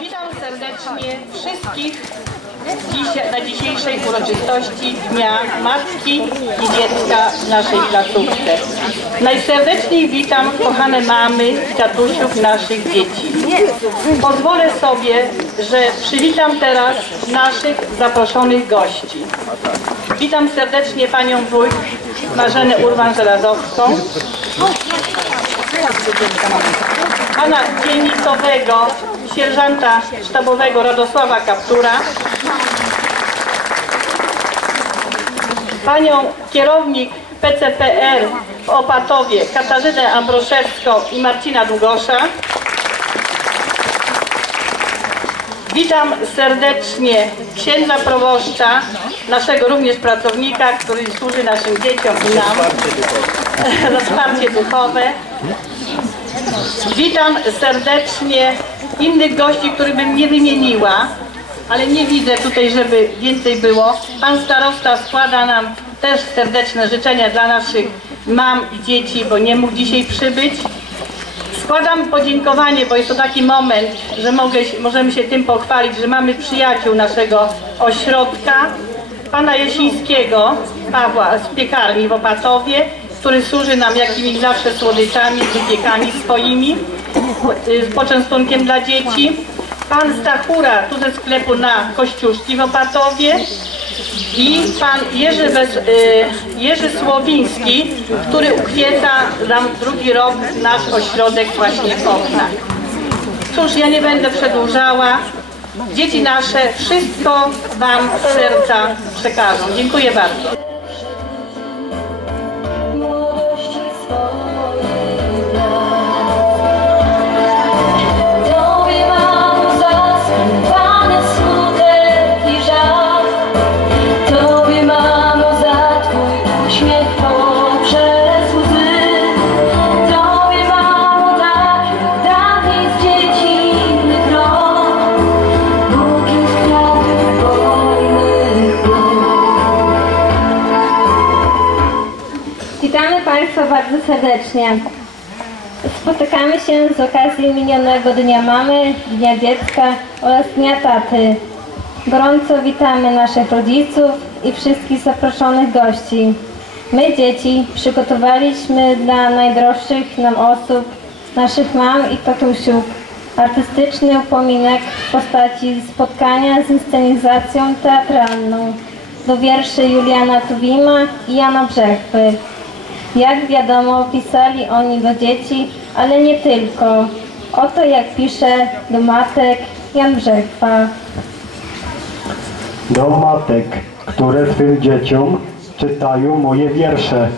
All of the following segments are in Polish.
Witam serdecznie wszystkich na dzisiejszej uroczystości Dnia Matki i Dziecka w naszej placówce. Najserdeczniej witam kochane mamy i tatusiów naszych dzieci. Pozwolę sobie, że przywitam teraz naszych zaproszonych gości. Witam serdecznie Panią Wójt Marzenę Urban-Żelazowską, Pana dzielnicowego sierżanta sztabowego Radosława Kaptura, Panią kierownik PCPR w Opatowie Katarzynę Ambroszewską i Marcina Długosza. Witam serdecznie księdza proboszcza, naszego również pracownika, który służy naszym dzieciom i nam za wsparcie duchowe. Witam serdecznie innych gości, których bym nie wymieniła, ale nie widzę tutaj, żeby więcej było. Pan starosta składa nam też serdeczne życzenia dla naszych mam i dzieci, bo nie mógł dzisiaj przybyć. Składam podziękowanie, bo jest to taki moment, że mogę, możemy się tym pochwalić, że mamy przyjaciół naszego ośrodka, pana Jesińskiego, Pawła z piekarni w Opatowie, który służy nam jakimiś zawsze słodyczami, wypiekami swoimi, z poczęstunkiem dla dzieci. Pan Stachura, tu ze sklepu na Kościuszki w Opatowie i pan Jerzy, Wes, y, Jerzy Słowiński, który ukwieta nam drugi rok nasz ośrodek właśnie w oknach. Cóż, ja nie będę przedłużała. Dzieci nasze wszystko Wam z serca przekażą. Dziękuję bardzo. Państwa bardzo serdecznie. Spotykamy się z okazji minionego Dnia Mamy, Dnia Dziecka oraz Dnia Taty. Gorąco witamy naszych rodziców i wszystkich zaproszonych gości. My, dzieci, przygotowaliśmy dla najdroższych nam osób, naszych mam i tatusiów, artystyczny upominek w postaci spotkania z inscenizacją teatralną do wierszy Juliana Tuwima i Jana Brzechwy. Jak wiadomo, pisali oni do dzieci, ale nie tylko. Oto jak pisze do matek Jan Brzechwa. do matek, które swym dzieciom czytają moje wiersze.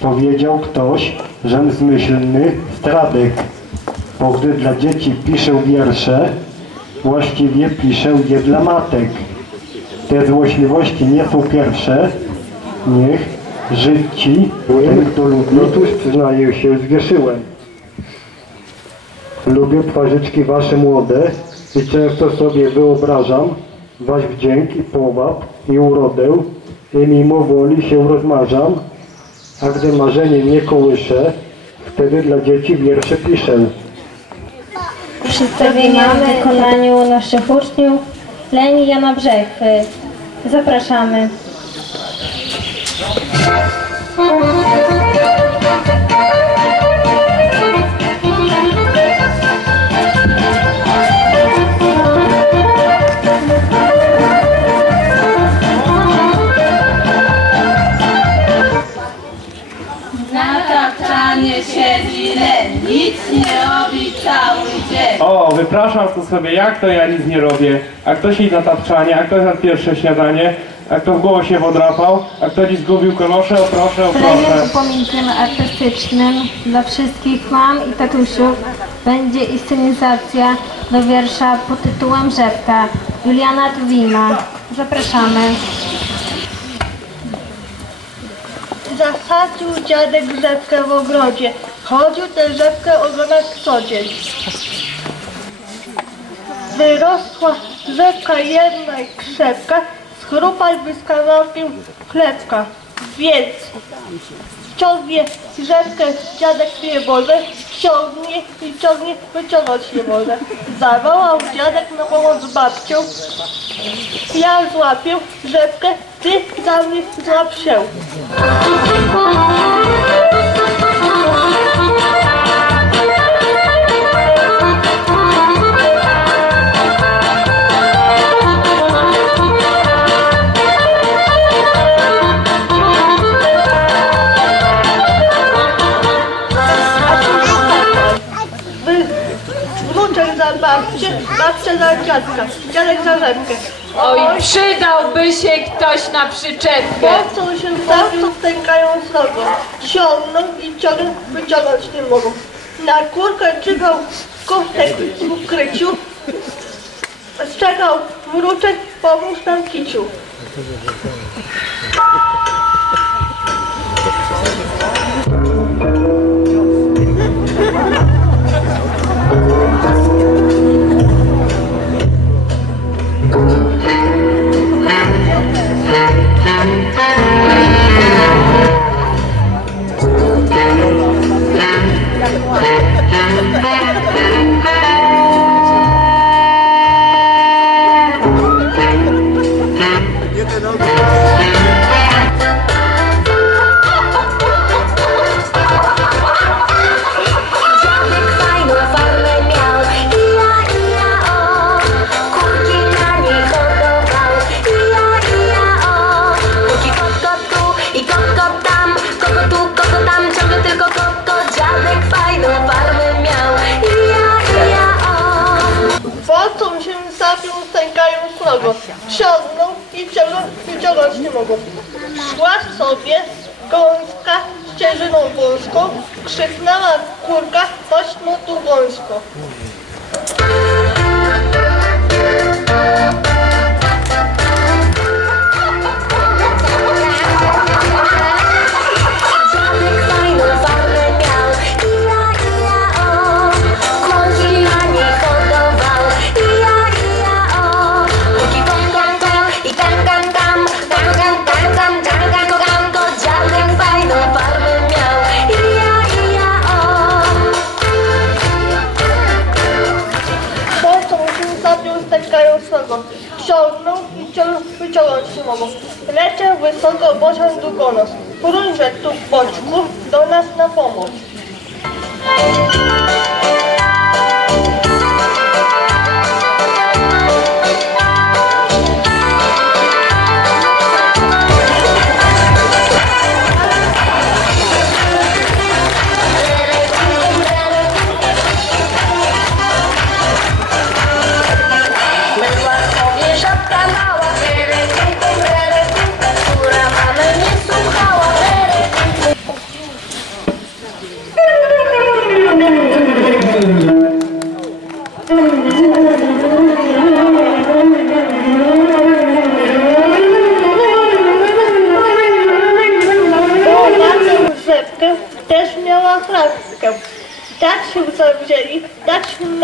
Powiedział ktoś, żem zmyślny stradek, bo gdy dla dzieci piszę wiersze, właściwie piszę je dla matek. Te złośliwości nie są pierwsze, niech żyć ci, ten kto lubi, otóż przyznaję się, zgrzeszyłem. Lubię twarzyczki wasze młode i często sobie wyobrażam wasz wdzięk i powab i urodę i mimo woli się rozmarzam, a gdy marzenie mnie kołysze, wtedy dla dzieci wiersze piszę. Przedstawienia w wykonaniu naszych uczniów Leni Jana Brzechwy. Zapraszamy. Na tapczanie siedzi len, nic nie robi cały dzień. O, wypraszam to sobie, jak to ja nic nie robię? A ktoś idzie na tapczanie, a ktoś na pierwsze śniadanie, a kto w głowę się wodrapał, a kto dziś zgubił kolosze, o proszę, o Kolejnym proszę. upominkiem artystycznym dla wszystkich mam i tatusiów będzie inscenizacja do wiersza pod tytułem Rzepka Juliana Tuwima. Zapraszamy. Zasadził dziadek rzepkę w ogrodzie. Chodził tę rzepkę oglądać co dzień. Wyrosła rzepka jedna i krzepka, schrupać by z kanapkiem chlebka. Więc ciągnie rzeczkę, dziadek nie może, ciągnie i ciągnie, wyciągnąć nie może. Zawołał dziadek na pomoc babcią. Ja złapię rzepkę, ty za mnie złap się. Wnuczek za babcię, babcia za dziadka, dziadek za rzepkę. Oj, przydałby się ktoś na przyczepkę. Chłopcą się zawsze stękają z nogą. Ciągną i ciągną, wyciągnąć nie mogą. Na kurkę czekał kostek w ukryciu. Czekał mruczek, pomóż nam kiciu. Mogą. Szła sobie gąska ścieżyną wąską, krzyknęła kurka, chodź no tu wąsko. Ciągną i ciągną, wyciągnąć mogą. Leciał wysoko bocian długonos. Próżę tu boczku do nas na pomoc.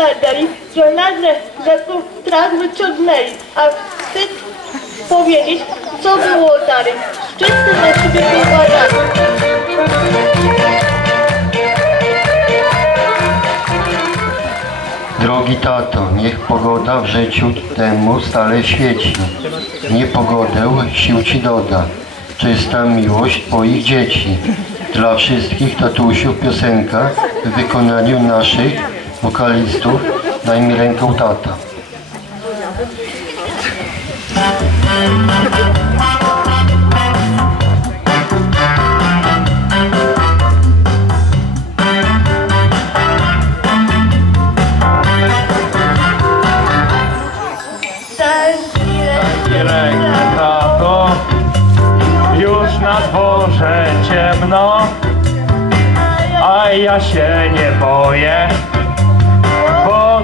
Nagali, że nagle rzepkę strach wyciągnęli, a wstyd powiedzieć, co było dalej. Wszyscy na siebie uważali. Drogi tato, niech pogoda w życiu temu stale świeci. Niepogodę sił ci doda, czysta miłość twoich dzieci. Dla wszystkich tatusiów piosenka w wykonaniu naszych wokalistów daj mi rękę tata.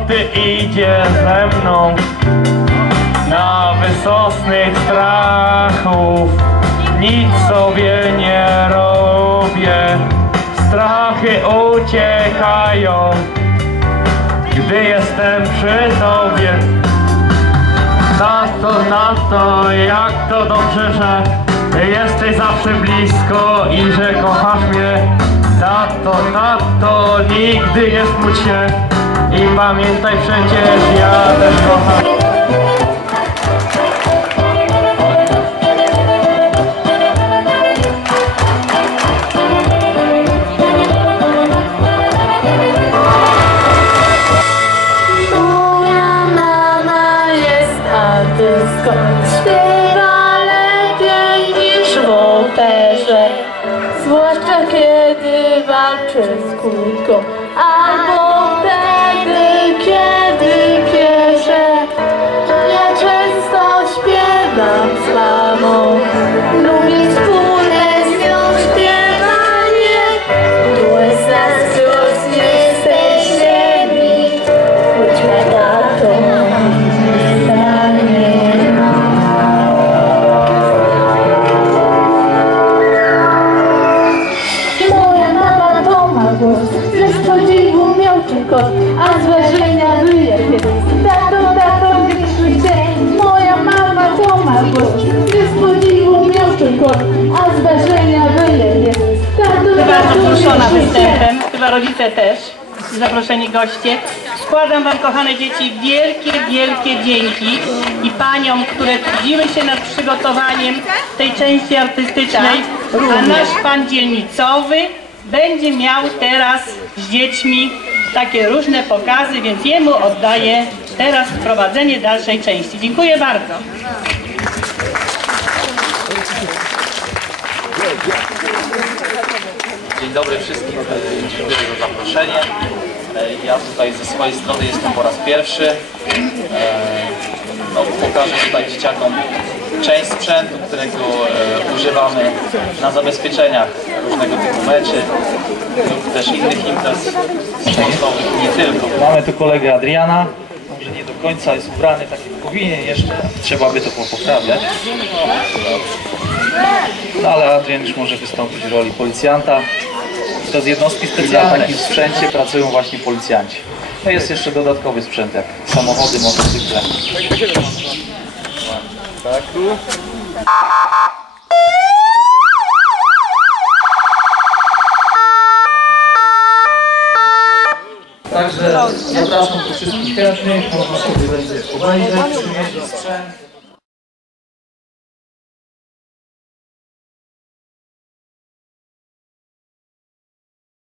Bo ty idziesz ze mną na wysosnych strachów. Nic sobie nie robię, strachy uciekają, gdy jestem przy tobie. Na to, na to, jak to dobrze, że jesteś zawsze blisko i że kochasz mnie. Tato, tato, nigdy nie smuć się. I pamiętaj przecież, ja też kocham. Artystką, śpiewa lepiej niż w operze, zwłaszcza kiedy walczy z kłódką, tylko, a z wrażenia wyje pies. Tato, Bardzo krzyczcie. występem, chyba rodzice też, zaproszeni goście. Składam Wam, kochane dzieci, wielkie, wielkie dzięki i paniom, które trudziły się nad przygotowaniem tej części artystycznej, a nasz pan dzielnicowy będzie miał teraz z dziećmi takie różne pokazy, więc jemu oddaję teraz wprowadzenie dalszej części. Dziękuję bardzo. Dzień dobry wszystkim, e, dziękuję za zaproszenie. E, Ja tutaj ze swojej strony jestem po raz pierwszy. E, No, pokażę tutaj dzieciakom część sprzętu, którego używamy na zabezpieczeniach różnego typu meczy lub też innych imprez sportowych, nie tylko. Mamy tu kolegę Adriana, może nie do końca jest ubrany tak jak powinien jeszcze, trzeba by to poprawiać. No ale Adrian już może wystąpić w roli policjanta. To z jednostki specjalnej. Na takim sprzęcie pracują właśnie policjanci. No jest jeszcze dodatkowy sprzęt jak samochody, motocykle. Także zapraszam tu wszystkich chętnych, można sobie obejrzeć, przymierzyć sprzęt.